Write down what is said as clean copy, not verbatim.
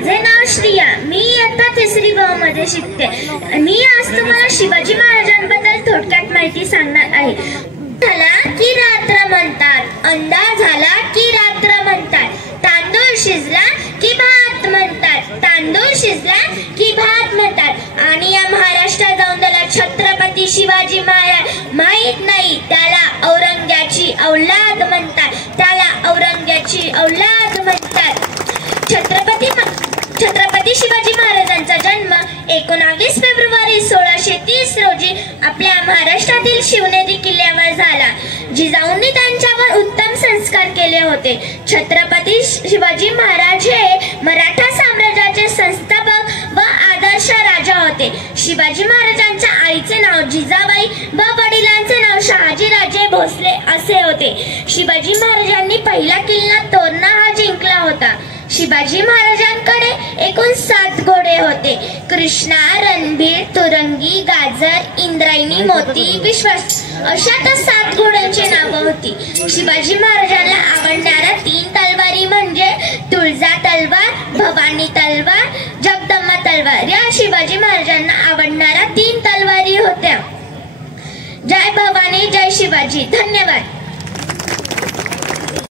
माझे नाव श्रिया. मी इयत्ता 3री ब मध्ये शिकते. मी आज तुम्हाला शिवाजी महाराजांबद्दल थोडक्यात माहिती सांगणार आहे. झाला की रात्र म्हणतात, अंधार झाला की रात्र म्हणतात, तांदूळ शिजला की भात म्हणतात, तांदूळ शिजला की भात म्हणतात. आणि या महाराष्ट्रात जाऊन त्याला छत्रपती शिवाजी महाराज माहित नाही, त्याला औरंग्याची औलाद म्हणतात, त्याला औरंग्याची औलाद म्हणतात. छत्रपती शिवाजी महाराजांचा जन्म 19 फेब्रुवारी 1630 रोजी आपल्या महाराष्ट्रातील शिवनेरी किल्ल्यावर झाला. जिजाऊंनी त्यांच्यावर उत्तम संस्कार केले होते. छत्रपती शिवाजी महाराज हे मराठा साम्राज्याचे संस्थापक व आदर्श राजा होते. शिवाजी महाराजांच्या आईचे नाव जिजाबाई व वडिलांचे नाव शहाजीराजे भोसले असे होते. शिवाजी महाराजांनी पहिला किल्ला तोरणा हा जिंकला होता. शिवाजी महाराजांकडे एकूण 7 घोडे होते. कृष्णा, रणबीर, तुरंगी, गाजर, इंद्रायणी, मोती, विश्वास अशा त्या 7 घोड्यांची नावं होती. शिवाजी महाराजांना आवडणाऱ्या 3 तलवारी म्हणजे तुळजा तलवार, भवानी तलवार, जगदंबा तलवार या शिवाजी महाराजांना आवडणाऱ्या 3 तलवारी होत्या. जय भवानी, जय शिवाजी. धन्यवाद.